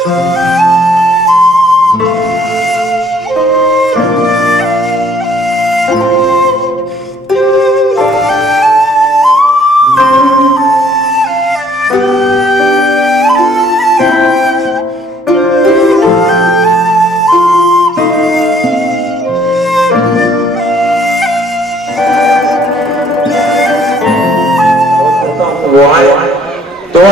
دعا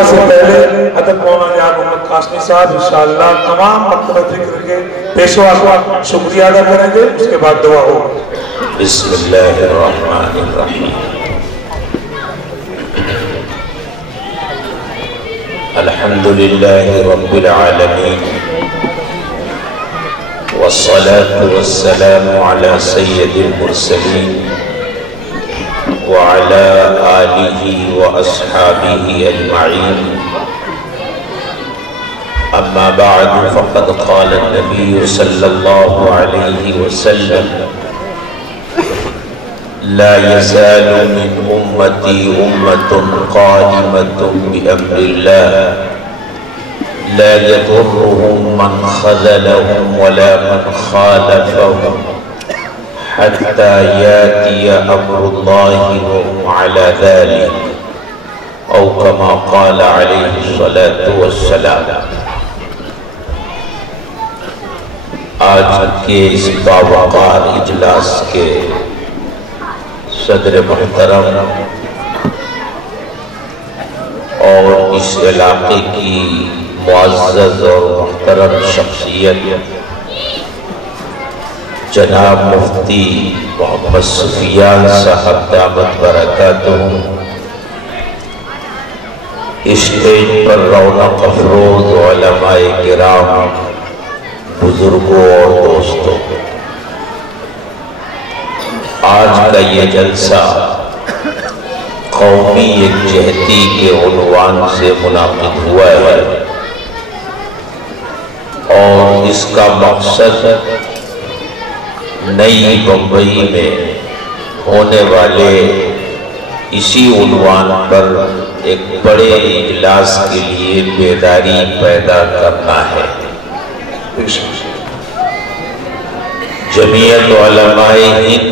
سے پہلے حضرت مولانا محمد قاسمی صاحب انشاءاللہ تمام مکتبہ ذکر کے پیشوا کا شکریہ ادا کریں گے، اس کے بعد دعا ہوگی۔ بسم اللہ الرحمن الرحیم۔ الحمدللہ رب العالمین والصلاة والسلام علی سید المرسلین وعلى آله وأصحابه أجمعين، أما بعد فقد قال النبي صلى الله عليه وسلم: لا يزال من أمتي أمة قائمة بأمر الله لا يضرهم من خذلهم ولا من خالفهم حتى يأتي أمر الله وهم على ذلك، أو كما قال عليه الصلاة والسلام۔ آج کے اس باوقار اجلاس کے صدر محترم اور اس علاقے کی معزز اور محترم شخصیت جناب مفتی محمد سفیان صاحب دامت برکاتہ، اسٹیج پر رونق افروز علماء کرام، بزرگوں اور دوستوں، آج کا یہ جلسہ قومی یکجہتی کے عنوان سے منعقد ہوا ہے، اور اس کا مقصد نئی بمبئی میں ہونے والے اسی عنوان پر ایک بڑے اجلاس کے لیے بیداری پیدا کرنا ہے۔ جمعیت علماء ہند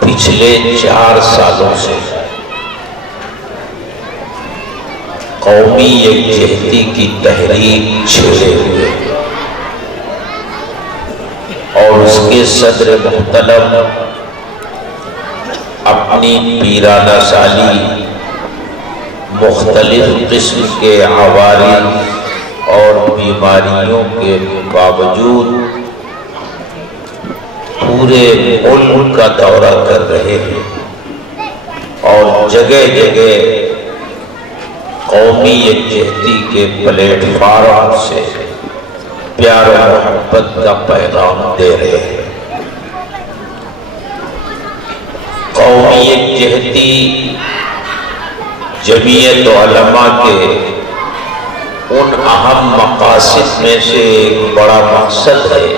پچھلے 4 سالوں سے قومی یکجہتی کی تحریک چھیڑے ہوئے، اور اس کے صدر محترم اپنی پیرانہ سالی مختلف قسم کے عوارض اور بیماریوں کے باوجود پورے ملک کا دورہ کر رہے ہیں، اور جگہ جگہ قومی یکجہتی کے پلیٹ فارم سے پیار و محبت کا پیغام دے رہے ہیں۔ قومی یکجہتی جمعیت علماء کے ان اہم مقاصد میں سے ایک بڑا مقصد ہے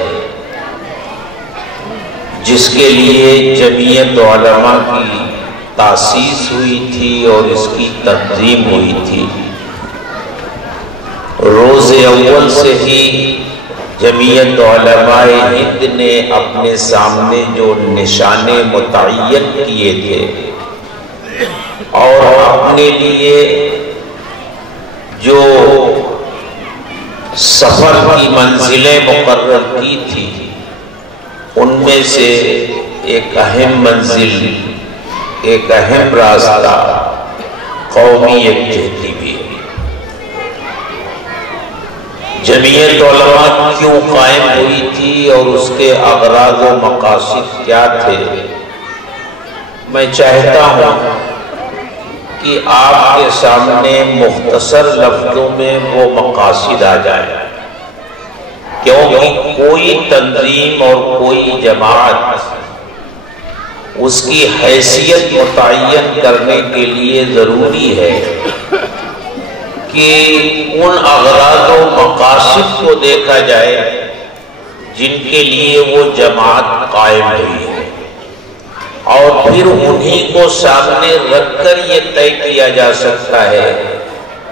جس کے لیے جمعیت علماء کی تاسیس ہوئی تھی اور اس کی تنظیم ہوئی تھی۔ روز اول سے ہی جمعیت علماء ہند نے اپنے سامنے جو نشانے متعین کیے تھے اور اپنے لیے جو سفر کی منزلیں مقرر کی تھی، ان میں سے ایک اہم منزل، ایک اہم راستہ قومی یکجہتی بھی ہے۔ جمعیت علماء کیوں قائم ہوئی تھی اور اس کے اغراض و مقاصد کیا تھے، میں چاہتا ہوں کہ آپ کے سامنے مختصر لفظوں میں وہ مقاصد آ جائے، کیونکہ کوئی تنظیم اور کوئی جماعت اس کی حیثیت متعین کرنے کے لیے ضروری ہے کہ ان اغراض و مقاصد کو دیکھا جائے جن کے لیے وہ جماعت قائم ہوئی ہے، اور پھر انہی کو سامنے رکھ کر یہ طے کیا جا سکتا ہے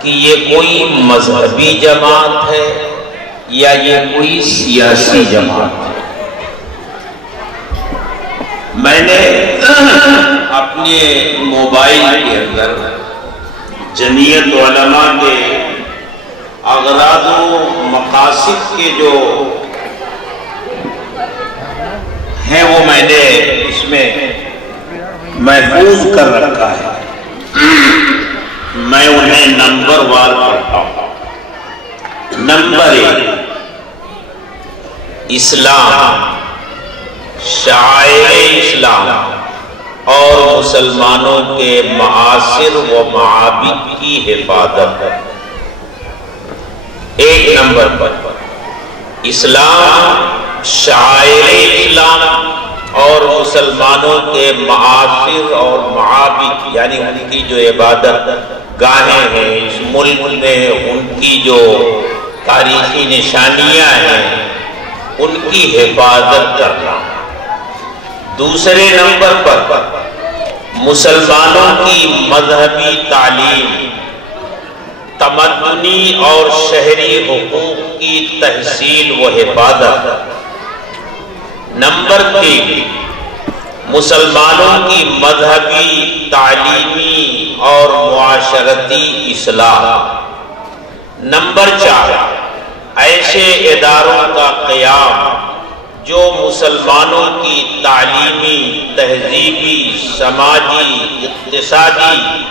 کہ یہ کوئی مذہبی جماعت ہے یا یہ کوئی سیاسی جماعت ہے۔ میں نے اپنے موبائل کے اندر جمعیت علماء کے اغراض و مقاصد کے جو ہیں وہ میں نے اس میں محفوظ کر رکھا ہے، میں انہیں نمبر وار کرتا ہوں۔ نمبر 1، اسلام، شعائر اسلام اور مسلمانوں کے معاصر و معابد کی حفاظت۔ ایک نمبر پر اسلام، شعائر اسلام اور مسلمانوں کے معاصر اور معابد، یعنی ان کی جو عبادت گاہیں ہیں اس ملک میں، ان کی جو تاریخی نشانیاں ہیں ان کی حفاظت کرنا۔ دوسرے نمبر پر مسلمانوں کی مذہبی تعلیم، تمدنی اور شہری حقوق کی تحصیل و حفاظت۔ نمبر 3، مسلمانوں کی مذہبی، تعلیمی اور معاشرتی اصلاح۔ نمبر 4، ایسے اداروں کا قیام جو مسلمانوں کی تعلیمی، تہذیبی، سماجی، اقتصادی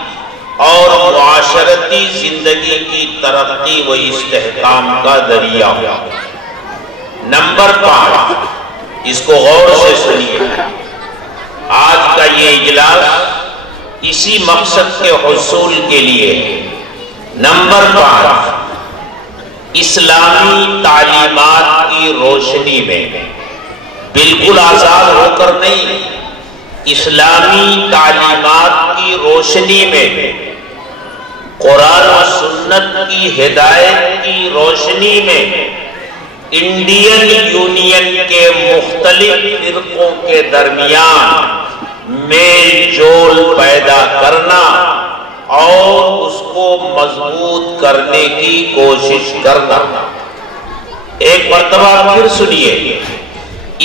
اور معاشرتی زندگی کی ترقی و استحکام کا ذریعہ ہو۔ نمبر 5، اس کو غور سے سنیے، آج کا یہ اجلاس اسی مقصد کے حصول کے لیے ہے۔ نمبر 5، اسلامی تعلیمات کی روشنی میں، بالکل آزاد ہو کر نہیں، اسلامی تعلیمات کی روشنی میں، قرآن و سنت کی ہدایت کی روشنی میں، انڈین یونین کے مختلف فرقوں کے درمیان میل جول پیدا کرنا اور اس کو مضبوط کرنے کی کوشش کرنا۔ ایک مرتبہ پھر سنیے،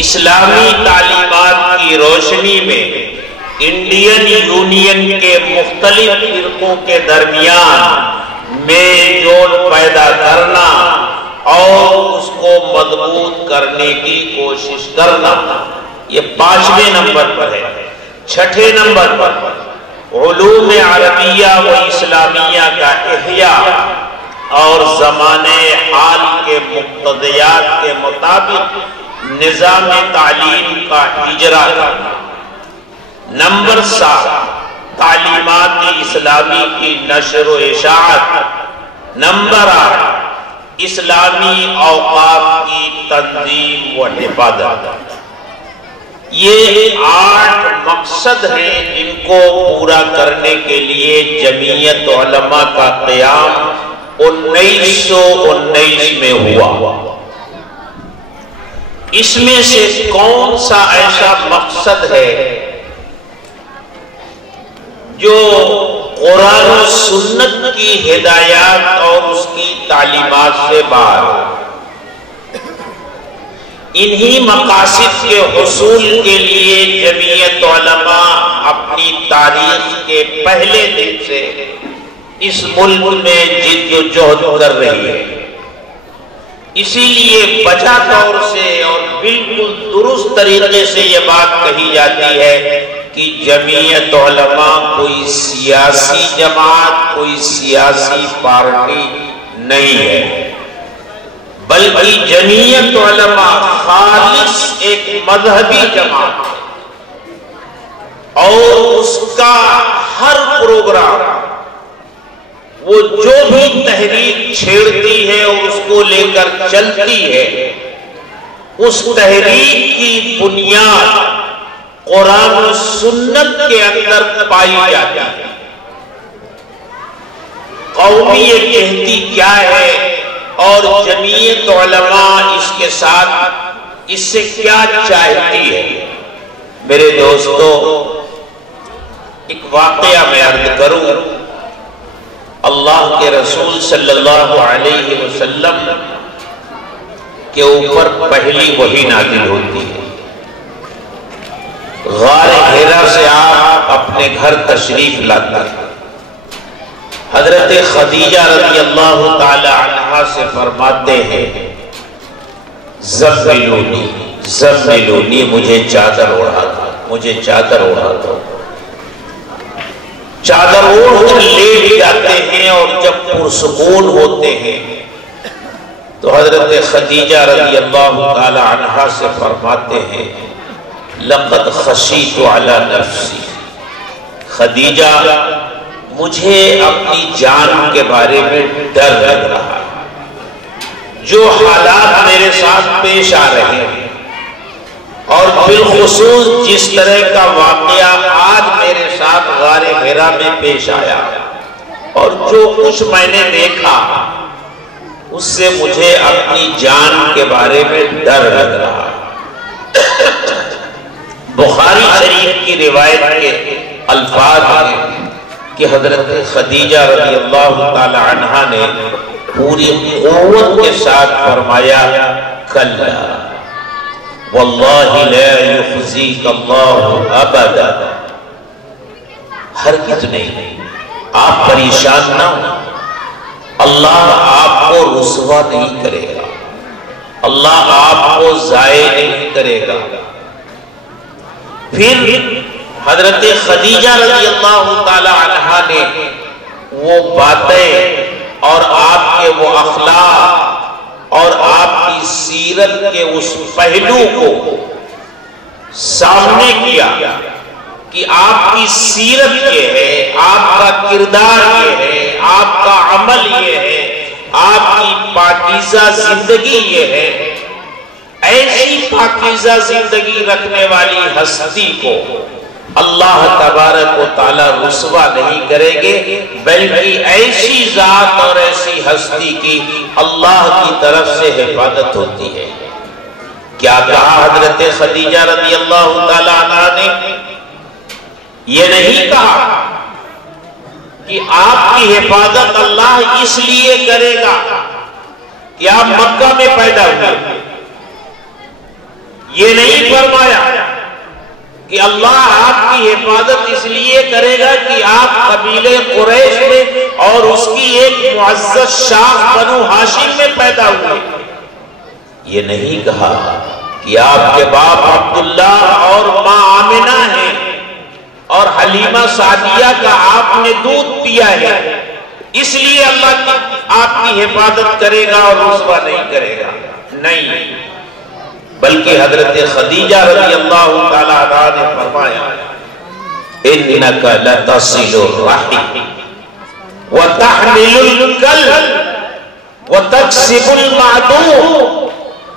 اسلامی تعلیمات کی روشنی میں انڈین یونین کے مختلف فرقوں کے درمیان میل جول پیدا کرنا اور اس کو مضبوط کرنے کی کوشش کرنا، یہ 5ویں نمبر پر ہے۔ 6 نمبر پر علوم عربیہ و اسلامیہ کا احیاء اور زمانے حال کے مقتضیات کے مطابق نظام تعلیم کا اجرا کرنا۔ نمبر 7، تعلیمات اسلامی کی نشر و اشاعت۔ نمبر 8، اسلامی اوقاف کی تنظیم و حفاظت۔ یہ 8 مقصد ہیں جن کو پورا کرنے کے لیے جمعیت علماء کا قیام 1919 میں ہوا۔ اس میں سے کون سا ایسا مقصد ہے جو قرآن و سنت کی ہدایات اور اس کی تعلیمات سے باہر؟ انہی مقاصد کے حصول کے لیے جمعیت علماء اپنی تاریخ کے پہلے دن سے اس ملک میں جد و جہد کر رہی ہے۔ اسی لیے بجا طور سے اور بالکل درست طریقے سے یہ بات کہی جاتی ہے کہ جمعیت علماء کوئی سیاسی جماعت، کوئی سیاسی پارٹی نہیں ہے، بلکہ جمعیت علماء خالص ایک مذہبی جماعت ہے، اور اس کا ہر پروگرام، وہ جو بھی تحریک چھیڑتی ہے اور اس کو لے کر چلتی ہے، اس تحریک کی بنیاد قرآن و سنت کے اندر پائی جاتی ہے۔ قومیت کہتی کیا ہے اور جمعیت علماء اس کے ساتھ اس سے کیا چاہتی ہے؟ میرے دوستو، ایک واقعہ میں عرض کروں اللہ کے رسول صلی اللہ علیہ وسلم کے اوپر پہلی وحی نازل ہوتی ہے۔ غار حرا سے آپ اپنے گھر تشریف لاتے ہیں۔ حضرت خدیجہ رضی اللہ تعالی عنہا سے فرماتے ہیں زملونی زملونی، مجھے چادر اوڑھا دو، مجھے چادر اوڑھا دو۔ چادر اوڑھ کر لیٹ جاتے ہیں اور جب پرسکون ہوتے ہیں تو حضرت خدیجہ رضی اللہ تعالی عنہا سے فرماتے ہیں لقد خشیت علی نفسی، خدیجہ مجھے اپنی جان کے بارے میں ڈر لگ رہا ہے، جو حالات میرے ساتھ پیش آ رہے ہیں اور بالخصوص جس طرح کا واقعہ آج میرے ساتھ غار حرا میں پیش آیا اور جو کچھ میں نے دیکھا اس سے مجھے اپنی جان کے بارے میں ڈر لگ رہا ہے۔ بخاری شریف کی روایت کے الفاظ ہیں کہ حضرت خدیجہ رضی اللہ تعالی عنہا نے پوری قوت کے ساتھ فرمایا کلا واللہ لا یخزیک اللہ ابدا، ہرگز نہیں، آپ پریشان نہ ہوں، اللہ آپ کو رسوا نہیں کرے گا، اللہ آپ کو ضائع نہیں کرے گا۔ پھر حضرت خدیجہ رضی اللہ تعالی عنہا نے وہ باتیں اور آپ کے وہ اخلاق اور آپ کی سیرت کے اس پہلو کو سامنے کیا کہ آپ کی سیرت یہ ہے، آپ کا کردار یہ ہے، آپ کا عمل یہ ہے، آپ کی پاکیزہ زندگی یہ ہے۔ ایسی پاکیزہ زندگی رکھنے والی ہستی کو اللہ تبارک و تعالی رسوا نہیں کریں گے، بلکہ ایسی ذات اور ایسی ہستی کی اللہ کی طرف سے حفاظت ہوتی ہے۔ کیا کہا حضرت خدیجہ رضی اللہ تعالی عنہا نے؟ یہ نہیں کہا کہ آپ کی حفاظت اللہ اس لیے کرے گا کہ آپ مکہ میں پیدا ہوئے، یہ نہیں فرمایا کہ اللہ آپ کی حفاظت اس لیے کرے گا کہ آپ قبیلے قریش میں اور اس کی ایک معزز شاخ بنو ہاشم میں پیدا ہوئے۔ یہ نہیں کہا کہ آپ کے باپ عبداللہ اور ماں آمنہ ہیں اور حلیمہ سعدیہ کا آپ نے دودھ پیا ہے اس لیے اللہ آپ کی حفاظت کرے گا اور رسوا نہیں کرے گا، نہیں، بلکہ حضرت خدیجہ رضی اللہ تعالی عنہا نے فرمایا انک لتصل الرحم وتحمل الکل وتکسب المعدوم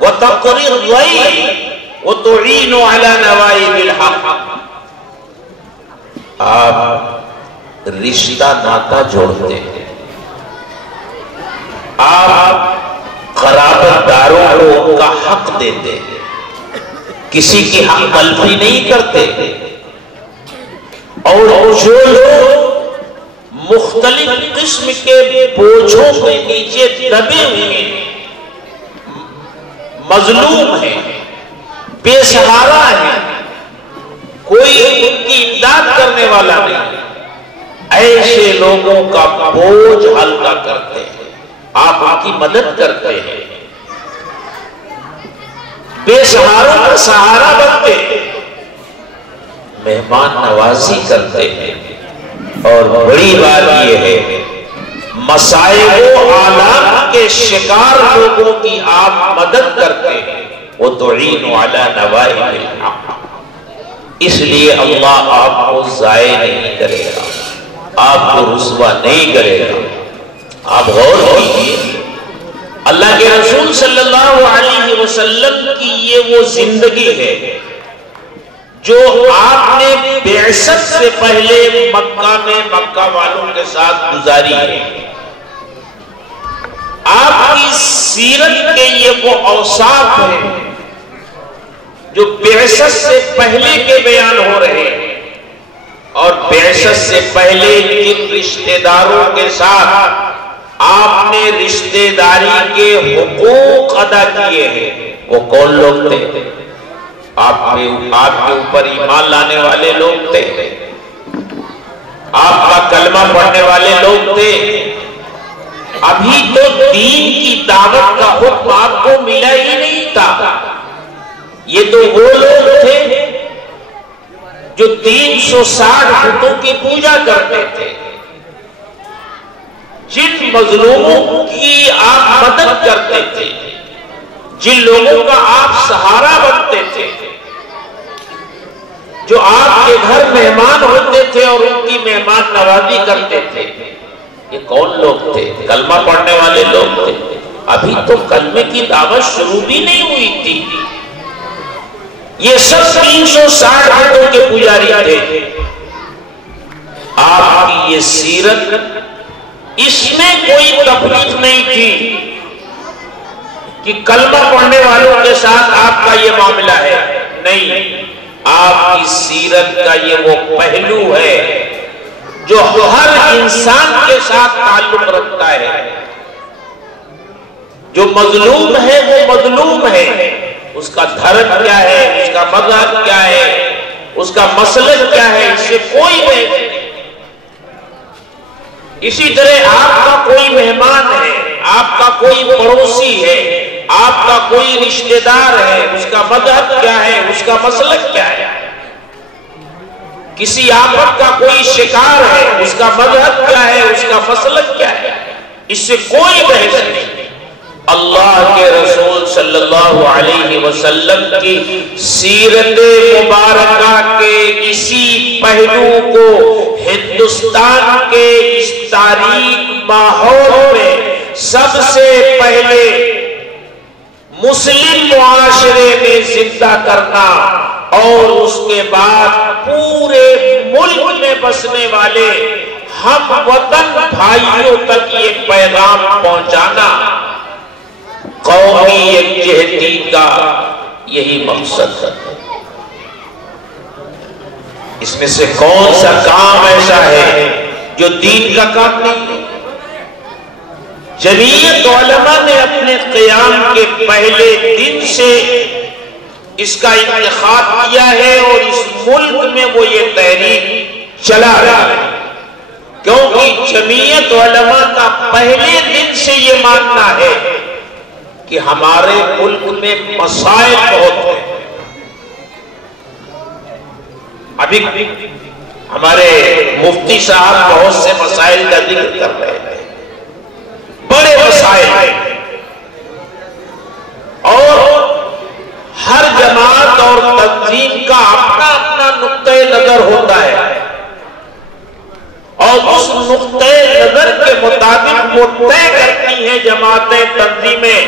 وتقری الضیف وتعین علی نوائب الحق۔ آپ رشتہ ناتا جوڑتے ہیں، آپ قرابت داروں کو کا حق دیتے ہیں، کسی کی حق تلفی نہیں کرتے، اور جو لوگ مختلف قسم کے بوجھوں کے نیچے دبے ہوئے مظلوم ہیں، بے سہارا ہیں، کوئی ان کی امداد کرنے والا نہیں، ایسے لوگوں کا بوجھ ہلکا کرتے ہیں، آپ ان کی مدد کرتے ہیں، بے سہاروں کا سہارا بنتے ہیں، مہمان نوازی کرتے ہیں، اور بڑی بات یہ ہے مسائب و آلام کے شکار لوگوں کی آپ مدد کرتے ہیں، وَتُعِينُ عَلَى نَوَائِبِ الْحَقِّ۔ اس لیے اللہ آپ کو ضائع نہیں کرے گا، آپ کو رسوا نہیں کرے گا۔ آپ غور کیجئے، اللہ کے رسول صلی اللہ علیہ وسلم کی یہ وہ زندگی ہے جو آپ نے بعثت سے پہلے مکہ میں مکہ والوں کے ساتھ گزاری ہے۔ آپ کی سیرت کے یہ وہ اوصاف ہیں جو بعثت سے پہلے کے بیان ہو رہے ہیں، اور بعثت سے پہلے جن رشتہ داروں کے ساتھ آپ نے رشتہ داری کے حقوق ادا کیے ہیں وہ کون لوگ تھے؟ آپ کے اوپر ایمان لانے والے لوگ تھے، آپ کا کلمہ پڑھنے والے لوگ تھے۔ ابھی تو دین کی دعوت کا حکم آپ کو ملا ہی نہیں تھا۔ یہ تو وہ لوگ تھے جو 360 بتوں کی پوجا کرتے تھے، جن مظلوموں کی آپ مدد کرتے تھے، جن لوگوں کا آپ سہارا بنتے تھے، جو آپ کے گھر مہمان ہوتے تھے اور ان کی مہمان نوازی کرتے تھے۔ یہ کون لوگ تھے؟ کلمہ پڑھنے والے لوگ تھے۔ ابھی تو کلمے کی دعوت شروع بھی نہیں ہوئی تھی، یہ سب 360 بتوں کے پجاری تھے۔ آپ کی یہ سیرت، اس میں کوئی تفریق نہیں تھی کہ کلمہ پڑھنے والوں کے ساتھ آپ کا یہ معاملہ ہے، نہیں، آپ کی سیرت کا یہ وہ پہلو ہے جو ہر انسان کے ساتھ تعلق رکھتا ہے۔ جو مظلوم ہے وہ مظلوم ہے، اس کا دھرم کیا ہے، اس کا مذہب کیا ہے، اس کا مسلک کیا ہے، اس سے کوئی بحث نہیں۔ اسی طرح آپ کا کوئی مہمان ہے، آپ کا کوئی پڑوسی ہے، آپ کا کوئی رشتہ دار ہے، اس کا مذہب کیا ہے، اس کا مسلک کیا ہے۔ کسی آفت کا کوئی شکار ہے، اس کا مذہب کیا ہے، اس کا مسلک کیا ہے، اس سے کوئی بحث نہیں۔ اللہ کے رسول صلی اللہ علیہ وسلم کی سیرت مبارکہ کے اسی پہلو کو ہندوستان کے اس تاریک ماحول میں سب سے پہلے مسلم معاشرے میں زندہ کرنا اور اس کے بعد پورے ملک میں بسنے والے ہم وطن بھائیوں تک یہ پیغام پہنچانا قومی یکجہتی کا یہی مقصد ہے۔ اس میں سے کون سا کام ایسا ہے جو دین کا کام نہیں ہے؟ جمعیت علماء نے اپنے قیام کے پہلے دن سے اس کا انتخاب کیا ہے اور اس ملک میں وہ یہ تحریک چلا رہا ہے، کیونکہ جمعیت علماء کا پہلے دن سے یہ ماننا ہے کہ ہمارے ملک میں مسائل بہت ہیں۔ ابھی ہمارے مفتی صاحب بہت سے مسائل کا ذکر کر رہے ہیں، بڑے مسائل ہیں، اور ہر جماعت اور تنظیم کا اپنا اپنا نقطہ نظر ہوتا ہے، اور اس نقطہ نظر کے مطابق وہ طے کرتی ہیں جماعتیں، تنظیمیں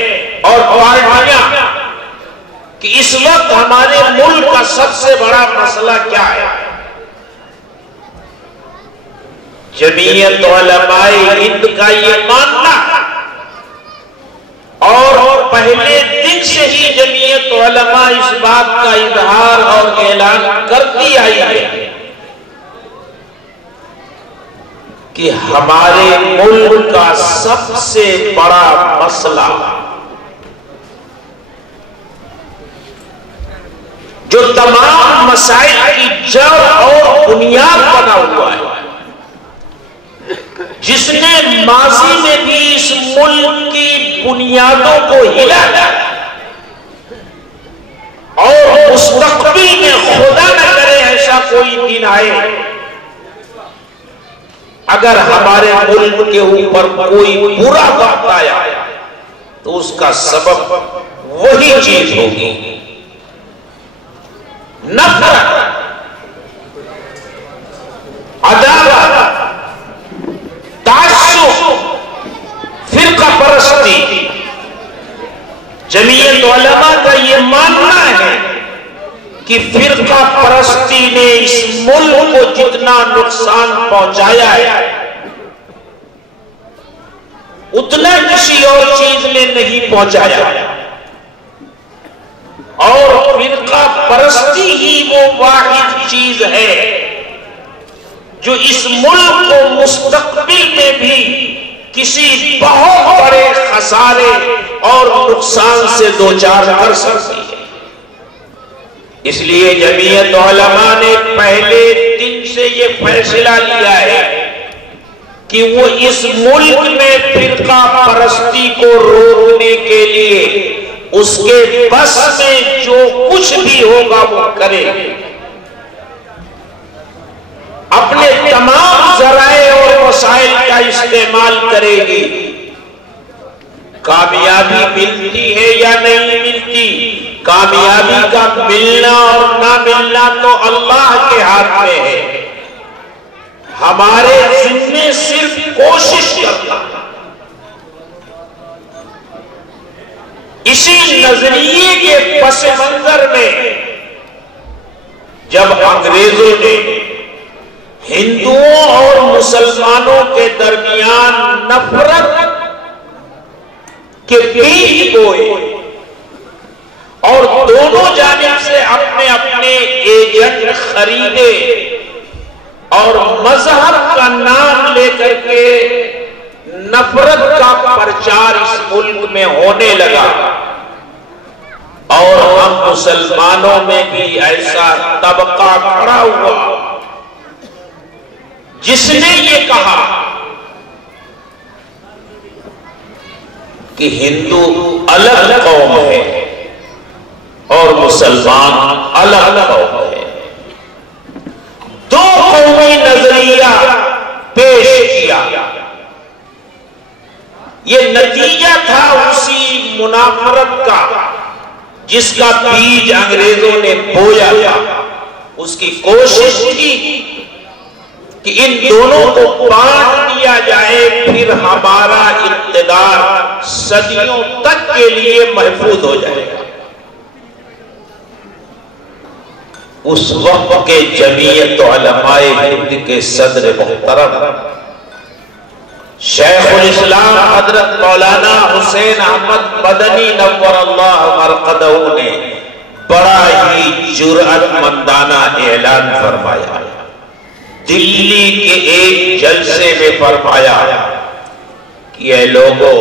اور پارٹیاں کہ اس وقت ہمارے ملک کا سب سے بڑا مسئلہ کیا ہے۔ جمعیت علماء ہند کا یہ ماننا، اور پہلے دن سے ہی جمعیت علماء اس بات کا اظہار اور اعلان کرتی آئی ہے کہ ہمارے ملک کا سب سے بڑا مسئلہ جو تمام مسائل کی جڑ اور بنیاد بنا ہوا ہے، جس نے ماضی میں بھی اس ملک کی بنیادوں کو ہلا دیا اور مستقبل میں خدا نہ کرے ایسا کوئی دن آئے اگر ہمارے ملک کے اوپر کوئی برا وقت آیا تو اس کا سبب وہی چیز ہوگی، نفرت، عداوت، تعصب، فرقہ پرستی۔ جمعیت علماء کا یہ ماننا ہے کہ فرقہ پرستی نے اس ملک کو جتنا نقصان پہنچایا ہے اتنا کسی اور چیز نے نہیں پہنچایا، اور فرقہ پرستی ہی وہ واحد چیز ہے جو اس ملک کو مستقبل میں بھی کسی بہت بڑے خسارے اور نقصان سے دوچار کر سکتی ہے۔ اس لیے جمعیت علماء نے پہلے دن سے یہ فیصلہ لیا ہے کہ وہ اس ملک میں فرقہ پرستی کو روکنے کے لیے اس کے بس میں جو کچھ بھی ہوگا وہ کرے، اپنے تمام ذرائع اور وسائل کا استعمال کرے گی۔ کامیابی ملتی ہے یا نہیں ملتی، کامیابی کا ملنا اور نہ ملنا تو اللہ کے ہاتھ میں ہے، ہمارے ذمے صرف کوشش کرنا۔ اسی نظریے کے پس منظر میں جب انگریزوں نے ہندوؤں اور مسلمانوں کے درمیان نفرت کے بیج بوئے اور دونوں جانب سے اپنے اپنے ایجنٹ خریدے اور مذہب کا نام لے کر کے نفرت کا پرچار اس ملک میں ہونے لگا، اور ہم مسلمانوں میں بھی ایسا طبقہ کھڑا ہوا جس نے یہ کہا کہ ہندو الگ قوم ہے اور مسلمان الگ قوم ہے، دو قومی نظریہ پیش کیا۔ یہ نتیجہ تھا اسی منافرت کا جس کا بیج انگریزوں نے بویا تھا۔ اس کی کوشش کی کہ ان دونوں کو بانٹ دیا جائے، پھر ہمارا اقتدار صدیوں تک کے لیے محفوظ ہو جائے گا۔ اس وقت کے جمعیت علماء ہند کے صدر محترم شیخ الاسلام حضرت مولانا حسین احمد مدنی نور اللہ مرقدہ نے بڑا ہی جرأت مندانہ اعلان فرمایا، دلی کے ایک جلسے میں فرمایا کہ اے لوگوں،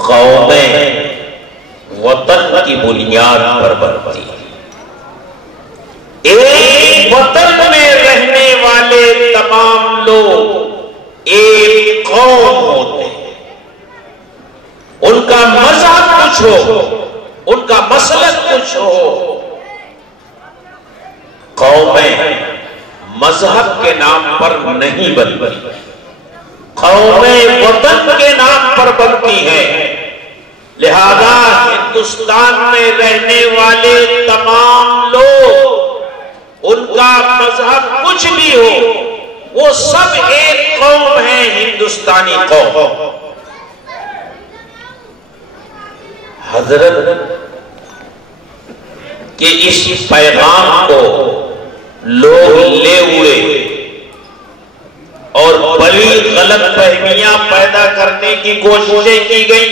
قومیں وطن کی بنیاد پر بنتی ہیں، ایک وطن میں رہنے والے تمام لوگ ایک قوم ہوتے ہیں، ان کا مذہب کچھ ہو، ان کا مسلک کچھ ہو، قومیں مذہب کے نام پر نہیں بنتی، قومیں وطن کے نام پر بنتی ہیں۔ لہذا ہندوستان میں رہنے والے تمام لوگ، ان کا مذہب کچھ بھی ہو، وہ سب ایک قوم ہے، ہندوستانی قوم۔ حضرت کے اس پیغام کو لوگ لے ہوئے اور بڑی غلط فہمیاں پیدا کرنے کی کوششیں کی گئی،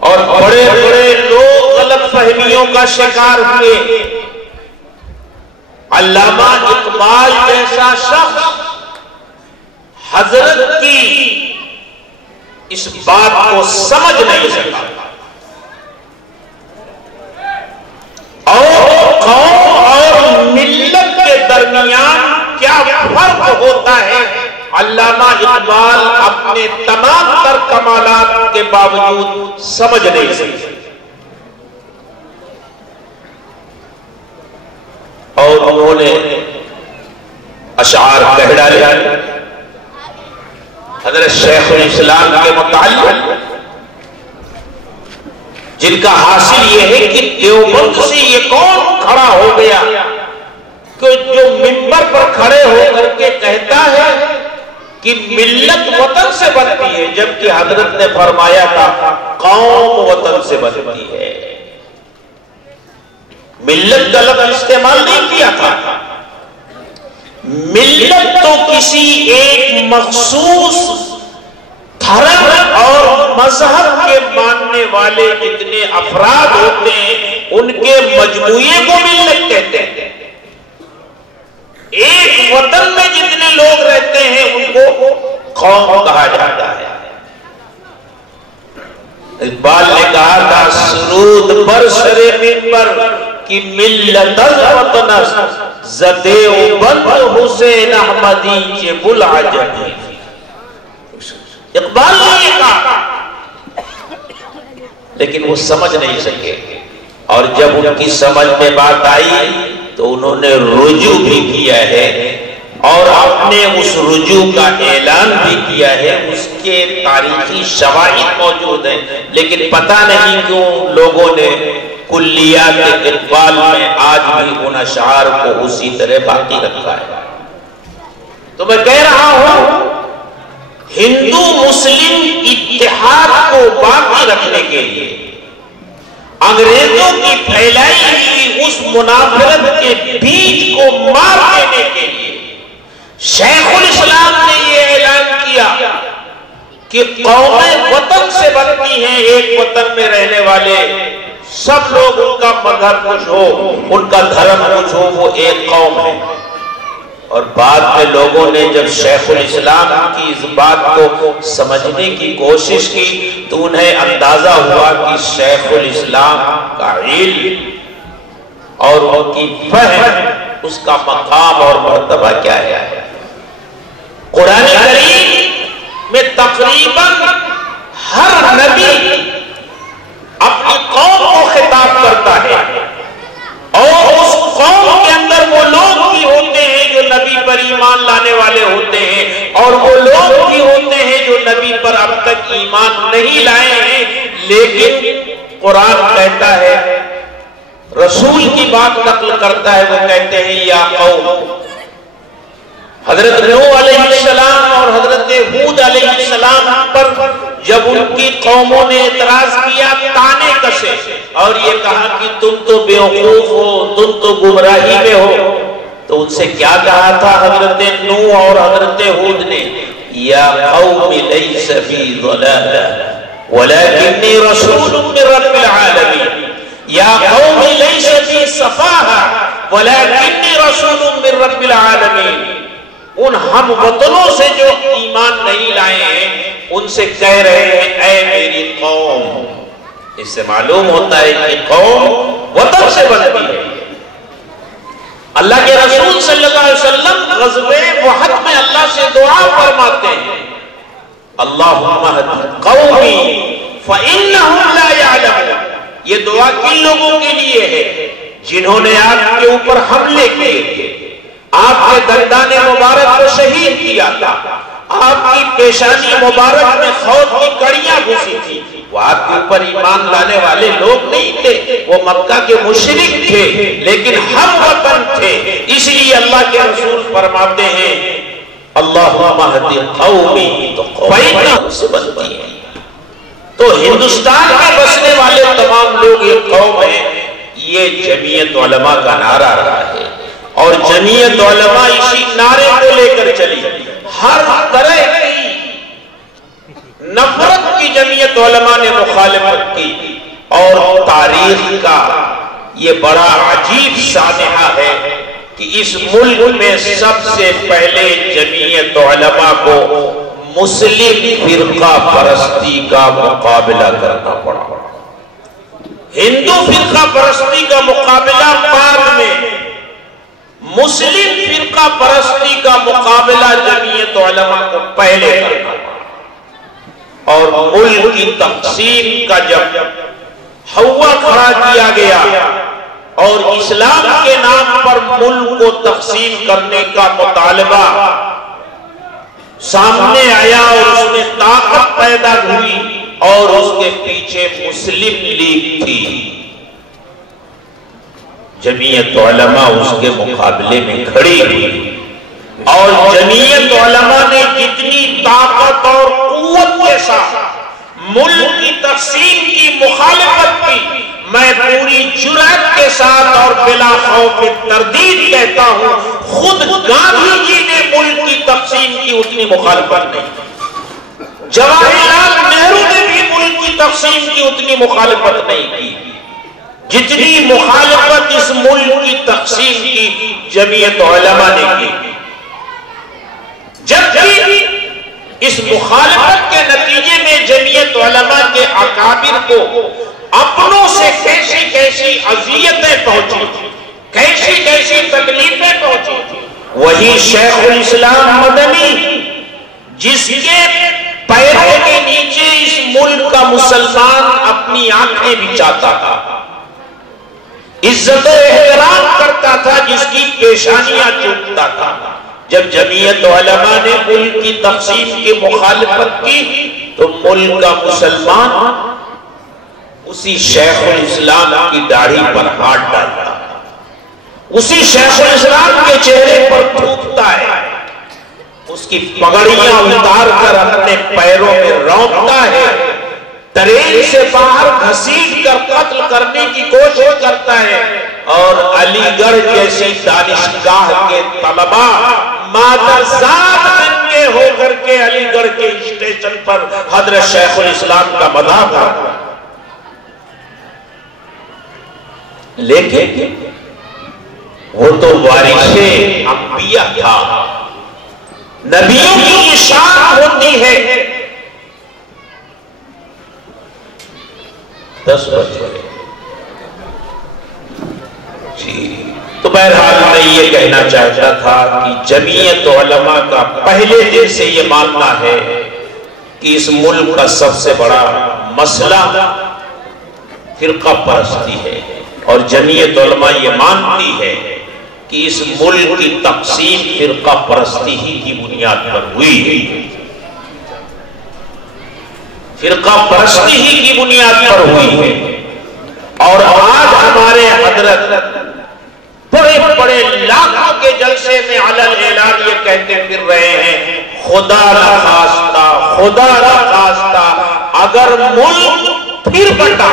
اور بڑے بڑے لوگ غلط فہمیوں کا شکار ہوئے۔ علامہ اقبال جیسا شخص حضرت کی اس بات کو سمجھ نہیں سکا، اور قوم اور ملت کے درمیان کیا فرق ہوتا ہے علامہ اقبال اپنے تمام تر کمالات کے باوجود سمجھ نہیں سکے، اور انہوں نے اشعار کہہ ڈالے حضرت شیخ الاسلام کے متعلق، جن کا حاصل یہ ہے کہ دیوبند سے یہ کون کھڑا ہو گیا کہ جو منبر پر کھڑے ہو کر کے کہتا ہے کہ ملت وطن سے بنتی ہے، جبکہ حضرت نے فرمایا تھا قوم وطن سے بنتی ہے۔ ملت کا لفظ استعمال نہیں کیا تھا، ملت تو کسی ایک مخصوص دھرم اور مذہب کے ماننے والے جتنے افراد ہوتے ہیں ان کے مجموعے کو ملت کہتے ہیں۔ ایک وطن میں جتنے لوگ رہتے ہیں ان کو قوم کہا جاتا ہے۔ اقبال نے کہا تھا سرود بر سر منبر کی ملت الوطن زدے و بند حسین احمدی کے بلعجب۔ اقبال نے یہ کہا لیکن وہ سمجھ نہیں سکے، اور جب ان کی سمجھ میں بات آئی تو انہوں نے رجوع بھی کیا ہے، اور آپ نے اس رجوع کا اعلان بھی کیا ہے، اس کے تاریخی شواہد موجود ہیں، لیکن پتہ نہیں کیوں لوگوں نے کلیات اقبال میں آج بھی ان اشعار کو اسی طرح باقی رکھا ہے۔ تو میں کہہ رہا ہوں ہندو مسلم اتحاد کو باقی رکھنے کے لیے، انگریزوں کی پھیلائی ہوئی اس منافرت کے بیج کو مار دینے کے لیے شیخ الاسلام نے یہ اعلان کیا کہ قومیں وطن سے بنتی ہیں، ایک وطن میں رہنے والے سب لوگ، ان کا مذہب کچھ ہو، ان کا دھرم کچھ ہو، وہ ایک قوم ہے۔ اور بعد میں لوگوں نے جب شیخ الاسلام کی اس بات کو سمجھنے کی کوشش کی تو انہیں اندازہ ہوا کہ شیخ الاسلام کا علم اور ان کی فہم، اس کا مقام اور مرتبہ کیا ہے۔ قرآن کریم میں تقریباً ہر نبی اپنی قوم کو خطاب کرتا ہے، اور اس قوم کے اندر وہ لوگ بھی ہوتے ہیں جو نبی پر ایمان لانے والے ہوتے ہیں، اور وہ لوگ بھی ہوتے ہیں جو نبی پر اب تک ایمان نہیں لائے ہیں، لیکن قرآن کہتا ہے، رسول کی بات نقل کرتا ہے، وہ کہتے ہیں یا قوم۔ حضرت نوح علیہ السلام اور حضرت ہود علیہ السلام پر جب ان کی قوموں نے اعتراض کیا، تانے کسے اور یہ کہا کہ تم تو بیوقوف ہو، تم تو گمراہی میں ہو، تو ان سے کیا کہا تھا حضرت نوح اور حضرت ہود نے؟ یا قوم لیس بی ضلالہ ولکنی رسول من رب العالمین، یا قوم لیس بی سفاہہ ولکنی رسول من رب العالمین۔ ان ہم وطنوں سے جو ایمان نہیں لائے ہیں ان سے کہہ رہے ہیں اے میری قوم۔ اس سے معلوم ہوتا ہے کہ قوم وطن سے بنتی ہے۔ اللہ کے رسول صلی اللہ علیہ وسلم غزوہ احد میں اللہ سے دعا فرماتے ہیں، اللہم اہد قومی فإنہم لا یعلمون۔ یہ دعا کن لوگوں کے لیے ہے؟ جنہوں نے آپ کے اوپر حملے کیے تھے، آپ کے دندان مبارک کو شہید کیا تھا، آپ کی پیشانی مبارک میں خون کی کڑیاں گھسی تھی، وہ آپ کے اوپر ایمان لانے والے لوگ نہیں تھے، وہ مکہ کے مشرک تھے، لیکن ہم وطن تھے، اس لیے اللہ کے رسول فرماتے ہیں اللہم اہد قومی، تو قوم سے بنتی ہے۔ تو ہندوستان میں بسنے والے تمام لوگ ایک قوم ہیں، یہ جمعیت علماء کا نعرہ رہا ہے، اور جمعیت علماء اسی نعرے کو لے کر چلی۔ ہر طرح کی نفرت کی جمعیت علماء نے مخالفت کی، اور تاریخ کا یہ بڑا عجیب سانحہ ہے کہ اس ملک میں سب سے پہلے جمعیت علماء کو مسلم فرقہ پرستی کا مقابلہ کرنا پڑا۔ ہندو فرقہ پرستی کا مقابلہ بعد میں، مسلم فرقہ پرستی کا مقابلہ جمعیت علماء کو پہلے کرنا، اور ملک کی تقسیم کا جب ہوا کھڑا کیا گیا اور اسلام کے نام پر ملک کو تقسیم کرنے کا مطالبہ سامنے آیا اور اس میں طاقت پیدا ہوئی، اور اس کے پیچھے مسلم لیگ تھی، جمعیت علماء اس کے مقابلے میں کھڑی ہوئی، اور جمعیت علماء نے جتنی طاقت اور قوت کے ساتھ ملک کی تقسیم کی مخالفت کی، میں پوری جرأت کے ساتھ اور بلا خوف تردید کہتا ہوں خود گاندھی جی نے ملک کی تقسیم کی اتنی مخالفت نہیں، جواہر لال نہرو نے بھی ملک کی تقسیم کی اتنی مخالفت نہیں کی جتنی مخالفت اس ملک کی تقسیم کی جمعیت علماء نے کی۔ جبکہ اس مخالفت کے نتیجے میں جمعیت علماء کے اکابر کو اپنوں سے کیسی کیسی اذیتیں پہنچی، کیسی کیسی تکلیفیں پہنچی، وہی شیخ الاسلام مدنی جس کے پیروں کے نیچے اس ملک کا مسلمان اپنی آنکھیں بچھاتا تھا، عزت و احترام کرتا تھا، جس کی پیشانیاں چومتا تھا، جب جمعیت علماء نے ملک کی تقسیم کی مخالفت کی تو ملک کا مسلمان اسی شیخ الاسلام کی داڑھی پر ہاتھ ڈالتا ہے، اسی شیخ الاسلام کے چہرے پر تھوکتا ہے، اس کی پگڑیاں اتار کر اپنے پیروں میں رونقتا ہے، ٹرین سے باہر گھسیٹ کر قتل کرنے کی کوشش کرتا ہے، اور علی گڑھ جیسی دانشگاہ کے طلباء مادرزاد بن کے ہو کر کے علی گڑھ کے اسٹیشن پر حضرت شیخ الاسلام کا مداح کرتا ہے۔ لیکن وہ تو وارث انبیاء تھا، نبیوں کی یہ شان ہوتی ہے۔ 10 بجے جی، تو بہرحال میں یہ کہنا چاہتا تھا کہ جمعیت علماء کا پہلے دن سے یہ ماننا ہے کہ اس ملک کا سب سے بڑا مسئلہ فرقہ پرستی ہے، اور جمعیت علماء یہ مانتی ہے کہ اس ملک کی تقسیم فرقہ پرستی ہی کی بنیاد پر ہوئی ہے، فرقہ پرستی ہی کی بنیاد پر ہوئی ہے۔ اور آج ہمارے حضرت بڑے بڑے لاکھوں کے جلسے میں علل اعلان یہ کہتے پھر رہے ہیں، خدا نخواستہ، خدا نخواستہ اگر ملک پھر بٹا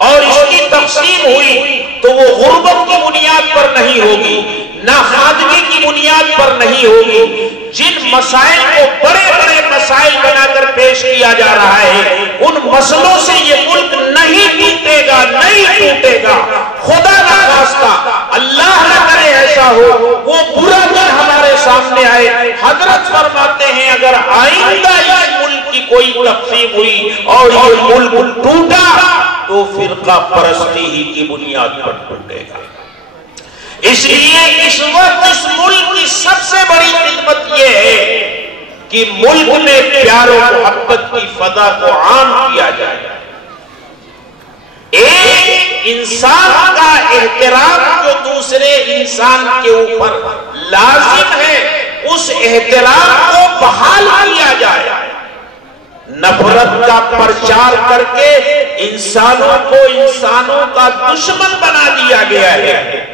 اور اس کی تقسیم ہوئی تو وہ غربت کی بنیاد پر نہیں ہوگی، نہ خواجگی کی بنیاد پر نہیں ہوگی۔ جن مسائل کو بڑے بڑے مسائل بنا کر پیش کیا جا رہا ہے، ان مسئلوں سے یہ ملک نہیں ٹوٹے گا، نہیں ٹوٹے گا۔ خدا نہ خواستہ، اللہ نہ کرے ایسا ہو، وہ برا دن ہمارے سامنے آئے۔ حضرت فرماتے ہیں اگر آئندہ اس ملک کی کوئی تقسیم ہوئی اور یہ ملک ٹوٹا تو فرقہ پرستی ہی کی بنیاد پر ٹوٹے گا۔ اس لیے اس وقت اس ملک کی سب سے بڑی خدمت یہ ہے کہ ملک میں پیار و محبت کی فضا کو عام کیا جائے، ایک انسان کا احترام جو دوسرے انسان کے اوپر لازم ہے اس احترام کو بحال کیا جائے۔ نفرت کا پرچار کر کے انسانوں کو انسانوں کا دشمن بنا دیا گیا ہے۔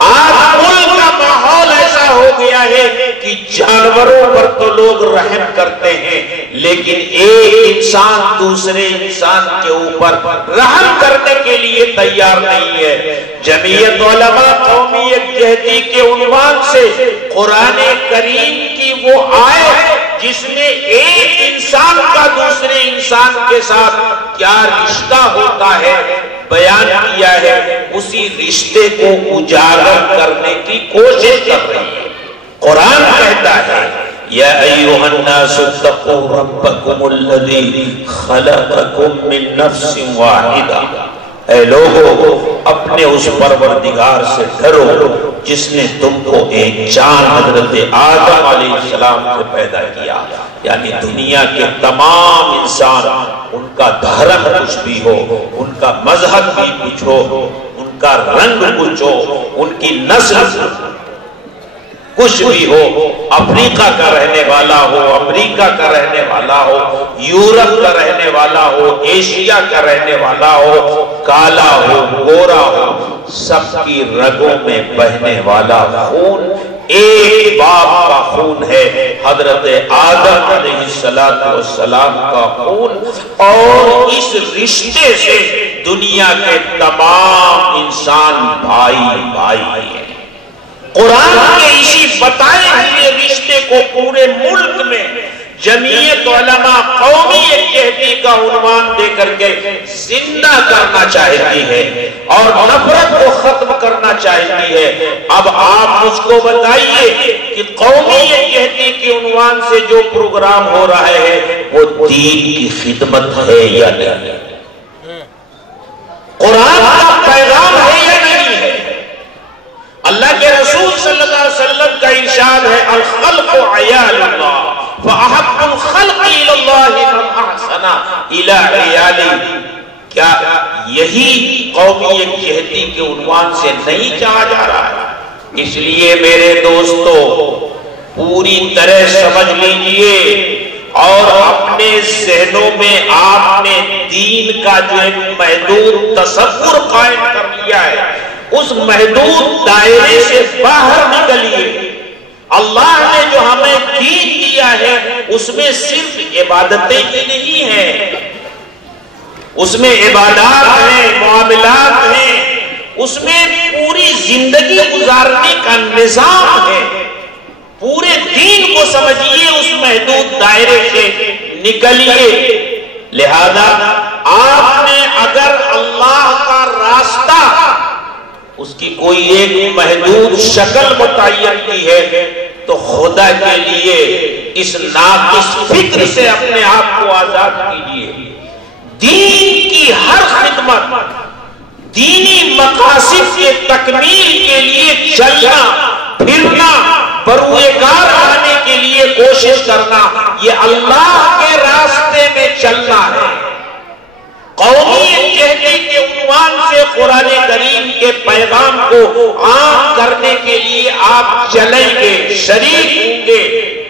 آج ملک کا ماحول ایسا ہو گیا ہے کہ جانوروں پر تو لوگ رحم کرتے ہیں، لیکن ایک انسان دوسرے انسان کے اوپر رحم کرنے کے لیے تیار نہیں ہے۔ جمعیت علماء قومی یکجہتی کے عنوان سے قرآن کریم کی وہ آیت جس میں ایک انسان کا دوسرے انسان کے ساتھ کیا رشتہ ہوتا ہے بیان کیا ہے، اسی رشتے کو اجاگر کرنے کی کوشش کر رہی ہے۔ قرآن کہتا ہے یا ایھا الناس اتقوا ربکم الذی خلقکم من نفس واحدہ، اے لوگو اپنے اس پروردگار سے ڈرو جس نے تم کو ایک جان حضرت آدم علیہ السلام سے پیدا کیا۔ یعنی دنیا کے تمام انسان، ان کا دھرم کچھ بھی ہو، ان کا مذہب بھی کچھ ہو، ان کا رنگ کچھ ہو، ان کی نسل کچھ بھی ہو، افریقہ کا رہنے والا ہو، امریکہ کا رہنے والا ہو، یورپ کا رہنے والا ہو، ایشیا کا رہنے والا ہو، کالا ہو، گورا ہو، سب کی رگوں میں بہنے والا خون ایک باپ کا خون ہے، حضرت آدم علیہ السلام کا خون، اور اس رشتے سے دنیا کے تمام انسان بھائی بھائی ہیں۔ قرآن کے اسی بتائے ہوئے رشتے کو پورے ملک میں جمعیت علماء قومی یکجہتی کا عنوان دے کر کے زندہ کرنا چاہتی ہے اور نفرت کو ختم کرنا چاہتی ہے۔ اب آپ مجھ کو بتائیے کہ قومی یکجہتی کے عنوان سے جو پروگرام ہو رہا ہے وہ دین کی خدمت ہے یا نہیں؟ قرآن کا پیغام ہے یا نہیں ہے؟ اللہ کے رسول صلی اللہ علیہ وسلم کا ارشاد ہے الخلق عیال اللہ فَأَحَبُّ الْخَلْقِ إِلَى اللَّهِ مَنْ أَحْسَنَ إِلَىٰ عِيَالِهِ۔ کیا یہی قومی یکجہتی کے عنوان سے نہیں چاہا جا رہا ہے؟ اس لیے میرے دوستو پوری طرح سمجھ لیجئے اور اپنے ذہنوں میں آپ نے دین کا جو ایک محدود تصور قائم کر لیا ہے اس محدود دائرے سے باہر نکلیے۔ اللہ نے جو ہمیں دین دیا ہے اس میں صرف عبادتیں ہی نہیں ہیں، اس میں عبادات ہیں، معاملات ہیں، اس میں پوری زندگی گزارنے کا نظام ہے۔ پورے دین کو سمجھیے، اس محدود دائرے سے نکلیے۔ لہذا آپ نے اگر اللہ کا راستہ اس کی کوئی ایک محدود شکل متعین کی ہے تو خدا کے لیے اس ناقص فکر سے اپنے آپ کو آزاد کیجئے۔ دین کی ہر خدمت، دینی مقاصد کے تکمیل کے لیے چلنا پھرنا، بروئےکار آنے کے لیے کوشش کرنا، یہ اللہ کے راستے میں چلنا ہے۔ قومی یکجہتی کے عنوان سے قرآن کریم کے پیغام کو عام کرنے کے لیے آپ چلیں گے، شریک ہوں گے،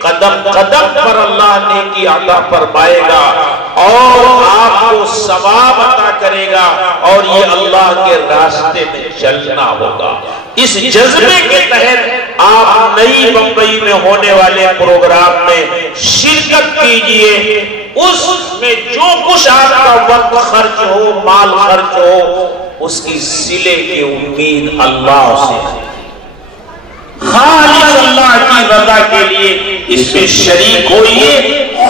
قدم قدم پر اللہ نیکی عطا فرمائے گا اور آپ کو ثواب عطا کرے گا اور یہ اللہ کے راستے میں چلنا ہوگا۔ اس جذبے کے تحت آپ نئی بمبئی میں ہونے والے پروگرام میں شرکت کیجئے۔ اس میں جو کچھ آپ کا وقت خرچ ہو، مال خرچ ہو، اس کی صلے کی امید اللہ سے ہے۔ خالص اللہ کی رضا کے لیے اس میں شریک ہوئیے،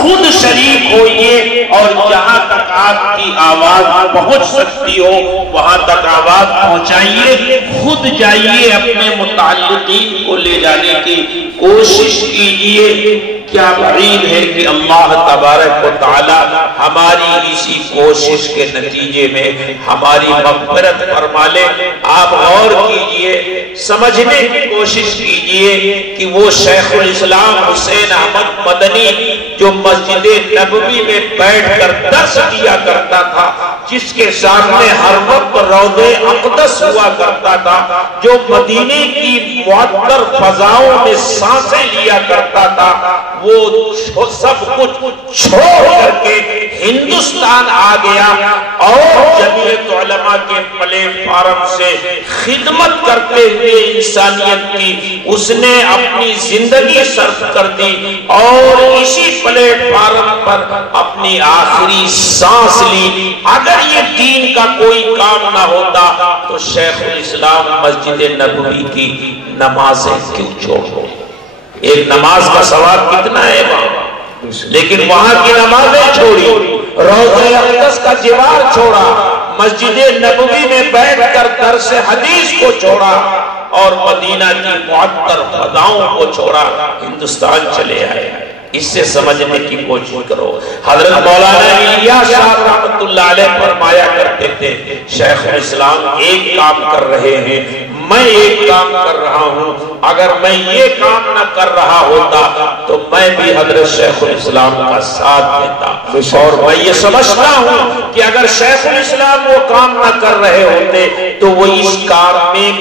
خود شریک ہوئیے اور جہاں تک آپ کی آواز پہنچ سکتی ہو وہاں تک آواز پہنچائیے، خود جائیے، اپنے متعلقین کو لے جانے کی کوشش کیجئے۔ کیا بعید ہے کہ اللہ تبارک و تعالی ہماری اسی کوشش کے نتیجے میں ہماری مغفرت فرما لے۔ آپ غور کیجئے، سمجھنے کی کوشش کیجئے کہ وہ شیخ الاسلام حسین احمد مدنی جو مسجد نبوی میں بیٹھ کر درس دیا کرتا تھا، جس کے سامنے ہر وقت روضہ اقدس ہوا کرتا تھا، جو مدینے کی معطر فضاؤں میں سانسیں لیا کرتا تھا، وہ سب کچھ چھوڑ کر کے ہندوستان آ گیا اور جمعیت علماء کے پلیٹ فارم سے خدمت کرتے ہوئے انسانیت کی اس نے اپنی زندگی صرف کر دی اور اسی پلیٹ فارم پر اپنی آخری سانس لی۔ اگر یہ دین کا کوئی کام نہ ہوتا تو شیخ الاسلام مسجد نبوی کی نمازیں کیوں چھوڑو؟ ایک نماز کا ثواب کتنا ہے وہاں، لیکن وہاں کی نمازیں چھوڑی، روضہ اقدس کا جوار چھوڑا، مسجد نبوی میں بیٹھ کر درس حدیث کو چھوڑا اور مدینہ کی معطر فضاؤں کو چھوڑا، ہندوستان چلے آئے۔ اس سے سمجھنے کی کوشش کرو۔ حضرت مولانا الیاس صاحب رحمت اللہ علیہ فرمایا کرتے تھے شیخ الاسلام ایک کام کر رہے ہیں، میں ایک کام کر رہا ہوں، اگر میں یہ کام نہ کر رہا ہوتا تو میں بھی حضرت شیخ الاسلام کا ساتھ دیتا، اور میں یہ سمجھتا ہوں کہ اگر شیخ الاسلام وہ کام نہ کر رہے ہوتے تو وہ اس کام میں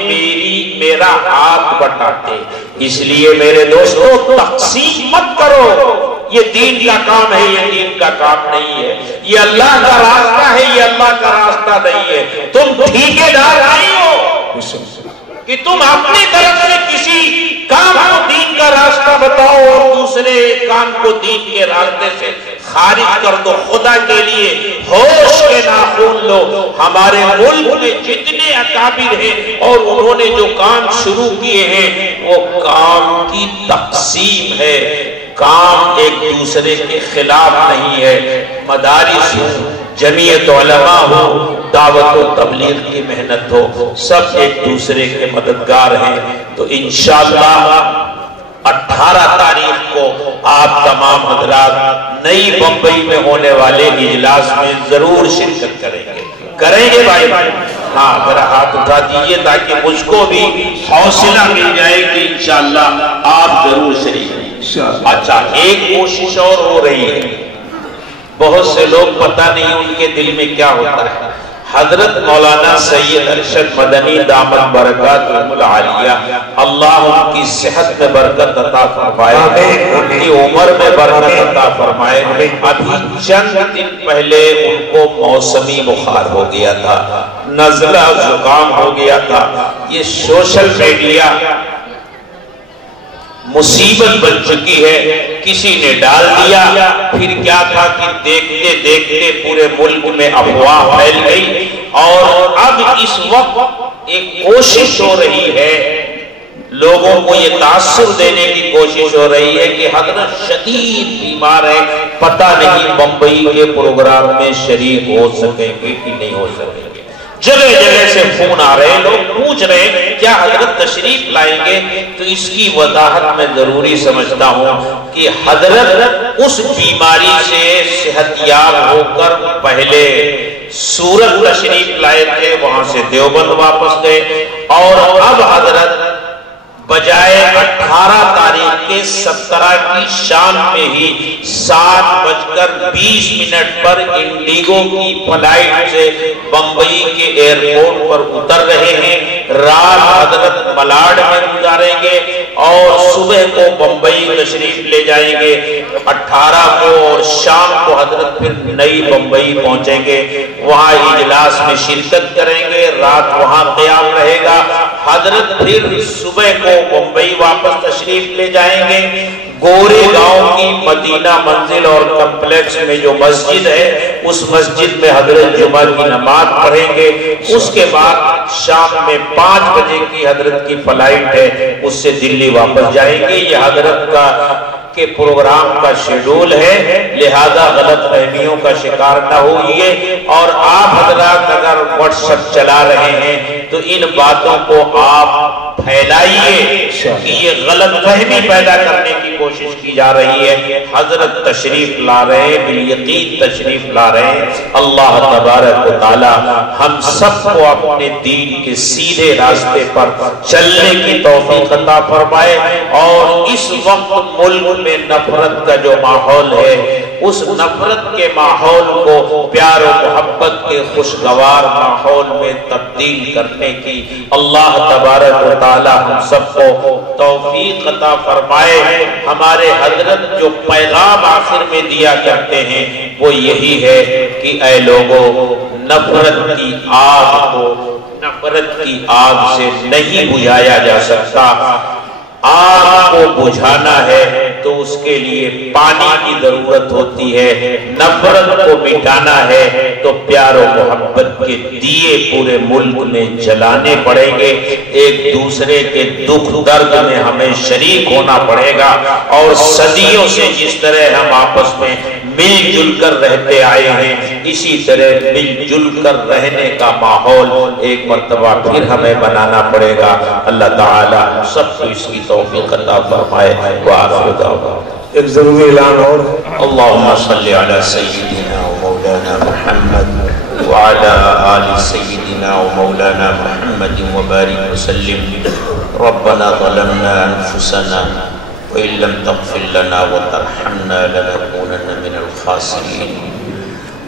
میرا ہاتھ بٹاتے۔ اس لیے میرے دوستو تقسیم مت کرو، یہ دین کا کام ہے، یہ دین کا کام نہیں ہے، یہ اللہ کا راستہ ہے، یہ اللہ کا راستہ نہیں ہے۔ تم ٹھیکیدار نہیں ہو کہ تم اپنی طرف سے کسی کام کو دین کا راستہ بتاؤ اور دوسرے کام کو دین کے راستے سے خارج کر دو۔ خدا کے لیے ہوش کے ناخن لو۔ ہمارے ملک میں جتنے اکابر ہیں اور انہوں نے جو کام شروع کیے ہیں وہ کام کی تقسیم ہے، کام ایک دوسرے کے خلاف نہیں ہے، مدارس ہو، جمعیت علماء ہو، دعوت و تبلیغ کی محنت ہو، سب ایک دوسرے کے مددگار ہیں۔ تو انشاءاللہ 18 تاریخ کو آپ تمام حضرات نئی بمبئی میں ہونے والے اجلاس میں ضرور شرکت کریں گے بھائی؟ ہاں ذرا ہاتھ اٹھا دیجئے تاکہ مجھ کو بھی حوصلہ مل جائے کہ انشاءاللہ آپ ضرور شریک ہیں۔ اچھا، ایک کوشش اور ہو رہی ہے، بہت سے لوگ پتہ نہیں ان کے دل میں کیا ہوتا ہے۔ حضرت مولانا سید ارشد مدنی دامت برکاتہ العالیہ، اللہ ان کی صحت میں برکت عطا فرمائے، ان کی عمر میں برکت عطا فرمائے۔ ابھی چند دن پہلے ان کو موسمی بخار ہو گیا تھا، نزلہ زکام ہو گیا تھا۔ یہ سوشل میڈیا مصیبت بن چکی ہے، کسی نے ڈال دیا، پھر کیا تھا کہ دیکھتے دیکھتے پورے ملک میں افواہ پھیل گئی، اور اب اس وقت ایک کوشش ہو رہی ہے، لوگوں کو یہ تاثر دینے کی کوشش ہو رہی ہے کہ حضرت شدید بیمار ہے، پتہ نہیں بمبئی کے پروگرام میں شریک ہو سکیں گے کہ نہیں ہو سکیں گے۔ جگہ جگہ سے فون آ رہے ہیں، لوگ پوچھ رہے ہیں کیا حضرت تشریف لائیں گے؟ تو اس کی وضاحت میں ضروری سمجھتا ہوں کہ حضرت اس بیماری سے صحت یاب ہو کر پہلے سورت تشریف لائے تھے، وہاں سے دیوبند واپس گئے، اور اب حضرت بجائے 18 تاریخ کے 17 کی شام میں ہی 7:20 پر انڈیگو کی فلائٹ سے بمبئی کے ایئرپورٹ پر اتر رہے ہیں۔ رات حضرت ملاڈ میں گزاریں گے اور صبح کو بمبئی تشریف لے جائیں گے۔ 18 کو اور شام کو حضرت پھر نئی بمبئی پہنچیں گے، وہاں اجلاس میں شرکت کریں گے، رات وہاں قیام رہے گا۔ حضرت پھر صبح کو بمبئی واپس تشریف لے جائیں گے۔ گورے گاؤں کی مدینہ منزل اور کمپلیکس میں جو مسجد ہے، اس مسجد میں حضرت جمعہ کی نماز پڑھیں گے۔ اس کے بعد شام میں 5 بجے کی حضرت کی فلائٹ ہے، اس سے دلی واپس جائیں گے۔ یہ حضرت کے پروگرام کا شیڈول ہے، لہذا غلط فہمیوں کا شکار نہ ہوئیے، اور آپ حضرات اگر واٹس ایپ چلا رہے ہیں تو ان باتوں کو آپ پھیلائیے کہ یہ غلط فہمی پیدا کرنے کی کوشش کی جا رہی ہے۔ حضرت تشریف لا رہے ہیں، بالیقین تشریف لا رہے ہیں۔ اللہ تبارک و تعالی ہم سب کو اپنے دین کے سیدھے راستے پر چلنے کی توفیق عطا فرمائے، اور اس وقت ملک میں نفرت کا جو ماحول ہے، اس نفرت کے ماحول کو پیار و محبت کے خوشگوار ماحول میں تبدیل کرنے کی اللہ تبارک و تعالی ہم سب کو توفیق عطا فرمائے۔ ہمارے حضرت جو پیغام آخر میں دیا کرتے ہیں وہ یہی ہے کہ اے لوگوں، نفرت کی آگ سے نہیں بجھایا جا سکتا، آگ کو بجھانا ہے تو اس کے لیے پانی کی ضرورت ہوتی ہے، نفرت کو مٹانا ہے تو پیار و محبت کے دیے پورے ملک میں جلانے پڑیں گے۔ ایک دوسرے کے دکھ درد میں ہمیں شریک ہونا پڑے گا، اور صدیوں سے جس طرح ہم آپس میں مل جل کر رہتے آئے ہیں، اسی طرح مل جل کر رہنے کا ماحول ایک مرتبہ پھر ہمیں بنانا پڑے گا۔ اللہ تعالی سب کو اس کی توفیق عطا فرمائے۔ وآخر دعوانا ایک ضروری اعلان اور اللہم صلی علی سیدنا و مولانا محمد وعلى آل سيدنا ومولانا محمد وبارك وسلم۔ ربنا ظلمنا أنفسنا وإن لم تغفر لنا وترحمنا لنكونن من الخاسرين۔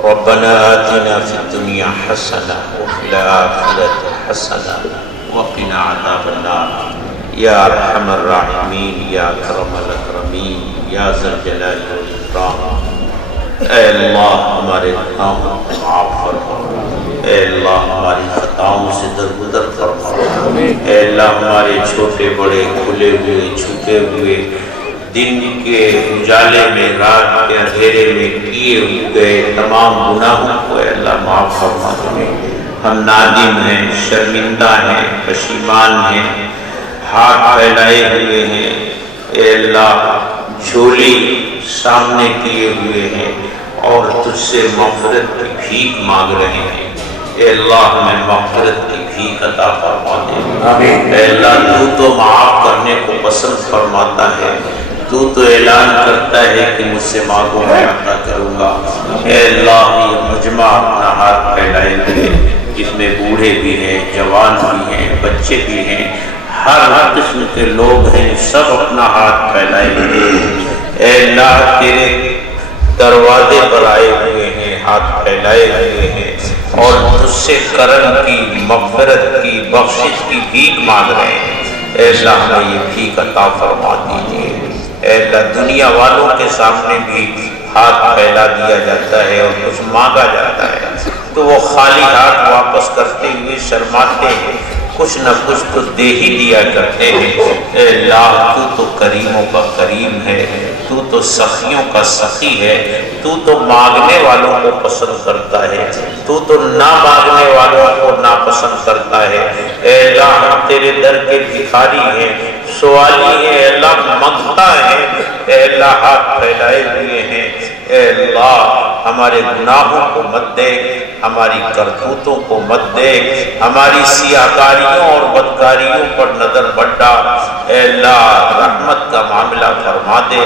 ربنا آتنا في الدنيا حسنة وفي الآخرة حسنة وقنا عذاب النار۔ یا ارحم الراحمین، یا اکرم الاکرمین، یا ذا الجلال والاکرام۔ اے اللہ ہمارے گناہوں کو معاف فرما، اے اللہ ہماری خطاؤں سے درگزر فرما، اے اللہ ہمارے چھوٹے بڑے کھلے ہوئے چھپے ہوئے دن کے اجالے میں رات کے اندھیرے میں کیے گئے تمام گناہوں کو اے اللہ معاف فرما۔ ہم نادم ہیں، شرمندہ ہیں، پشیمان ہیں، ہاتھ پھیلائے ہوئے ہیں۔ اے اللہ جھولی سامنے کیے ہوئے ہیں اور تجھ سے مغفرت کی بھیک مانگ رہے ہیں۔ اے اللہ ہمیں مغفرت کی بھیک عطا فرما دے۔ اے اللہ تو تو معاف کرنے کو پسند فرماتا ہے، تو اعلان کرتا ہے کہ مجھ سے مانگو میں عطا کروں گا۔ اے اللہ یہ مجمع اپنا ہاتھ پھیلائے ہوئے جس میں بوڑھے بھی ہیں، جوان بھی ہیں، بچے بھی ہیں، ہر قسم کے لوگ ہیں، سب اپنا ہاتھ پھیلائے ہوئے ہیں۔ اے اللہ تیرے دروازے پر آئے ہوئے ہیں، ہاتھ پھیلائے ہوئے ہیں اور تجھ سے کرم کی، مغفرت کی، بخشش کی بھیک مانگ رہے ہیں۔ اے اللہ ہمیں یہ بھیک عطا فرما دیجیے۔ اے اللہ دنیا والوں کے سامنے بھی ہاتھ پھیلا دیا جاتا ہے اور کچھ مانگا جاتا ہے تو وہ خالی ہاتھ واپس کرتے ہوئے شرماتے ہیں، کچھ نہ کچھ تو دے ہی دیا کرتے ہیں۔ اے اللہ تو کریموں کا کریم ہے، تو سخیوں کا سخی ہے، تو مانگنے والوں کو پسند کرتا ہے، تو نہ مانگنے والوں کو ناپسند کرتا ہے۔ اے اللہ ہم تیرے در کے بھکاری ہیں، سوالی ہے، اللہ منگتا ہے۔ اے اللہ ہاتھ پھیلائے ہوئے ہیں۔ اے اللہ ہمارے گناہوں کو مت دیکھ، ہماری کرتوتوں کو مت دیکھ، ہماری سیاکاریوں اور بدکاریوں پر نظر مت ڈال۔ اے اللہ رحمت کا معاملہ فرما دے،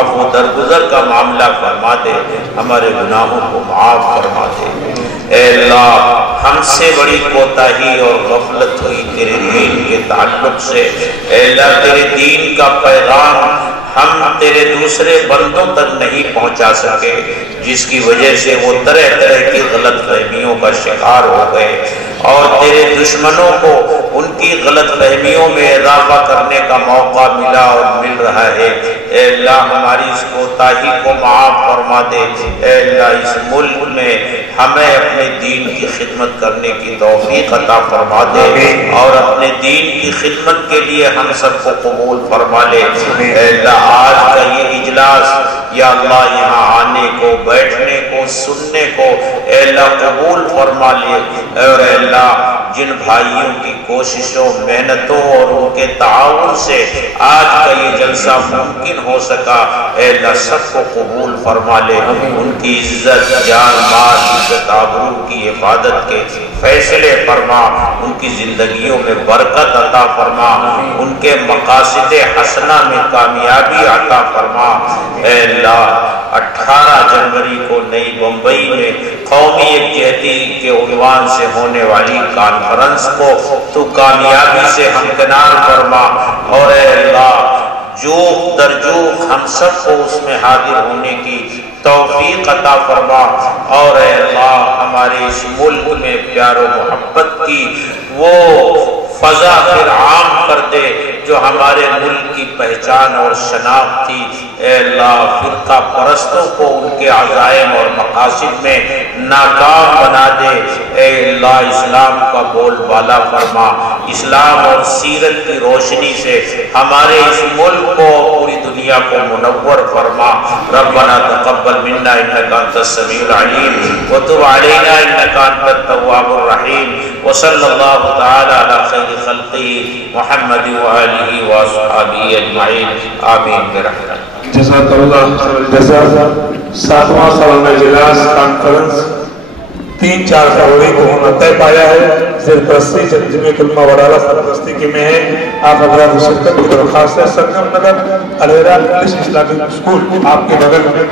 عفو درگزر کا معاملہ فرما دے، ہمارے گناہوں کو معاف فرما دے۔ اے اللہ ہم سے بڑی کوتاہی اور غفلت ہوئی تیرے دین کے تعلق سے۔ اے اللہ تیرے دین کا پیغام ہم تیرے دوسرے بندوں تک نہیں پہنچا سکے، جس کی وجہ سے وہ طرح طرح کی غلط فہمیوں کا شکار ہو گئے اور تیرے دشمنوں کو ان کی غلط فہمیوں میں اضافہ کرنے کا موقع ملا اور مل رہا ہے۔ اے اللہ ہماری اس کوتاہی کو معاف فرما دے۔ اے اللہ اس ملک میں ہمیں اپنے دین کی خدمت کرنے کی توفیق عطا فرما دے اور اپنے دین کی خدمت کے لیے ہم سب کو قبول فرما لے۔ اے اللہ آج کا یہ اجلاس یا اللہ یہاں آنے کو، بیٹھنے کو، سننے کو اے اللہ قبول فرما لے۔ اور اے اللہ جن بھائیوں کی کوششوں، محنتوں اور ان کے تعاون سے آج کا یہ جلسہ ممکن ہو سکا، اے اللہ سب کو قبول فرما لے۔ ان کی عزت، جان مال، عزت آبرو کی حفاظت کے فیصلے فرما، ان کی زندگیوں میں برکت عطا فرما، ان کے مقاصد حسنہ میں کامیابی عطا فرما۔ اے اللہ 18 جنوری کو نئی بمبئی میں قومی یکجہتی کے عنوان سے ہونے والی کانفرنس کو تو کامیابی سے ہمکنار فرما اور اے اللہ جوق در جوق ہم سب کو اس میں حاضر ہونے کی توفیق عطا فرما اور اے اللہ ہمارے اس ملک میں پیار و محبت کی وہ فضا پھر عام کر دے جو ہمارے ملک کی پہچان اور شناخت تھی۔ اے اللہ فرقہ پرستوں کو ان کے عزائم اور مقاصد میں ناکام بنا دے۔ اے اللہ اسلام کا بول بالا فرما، اسلام اور سیرت کی روشنی سے ہمارے اس ملک کو، پوری دنیا کو منور فرما۔ ربنا تقبل منا انک انت السمیع العلیم وتب علینا انک انت التواب الرحیم وصلی اللہ تعالی علی خیر خلقہ محمد وآلہ وصحبہ اجمعین آمین برحمتہ۔ جزاک اللہ خیر الجزا۔ 7واں سالانہ اجلاس کانفرنس 3-4 فروری کو ہونا طے پایا ہے۔ سرپرستی جمعیت کلمہ ورالہ سرپرستی کے میں ہے۔ آپ حضرات شرکت کی درخواست ہے۔ سنگم نگر الہرا انگلش اسلامک اسکول آپ کے بغل میں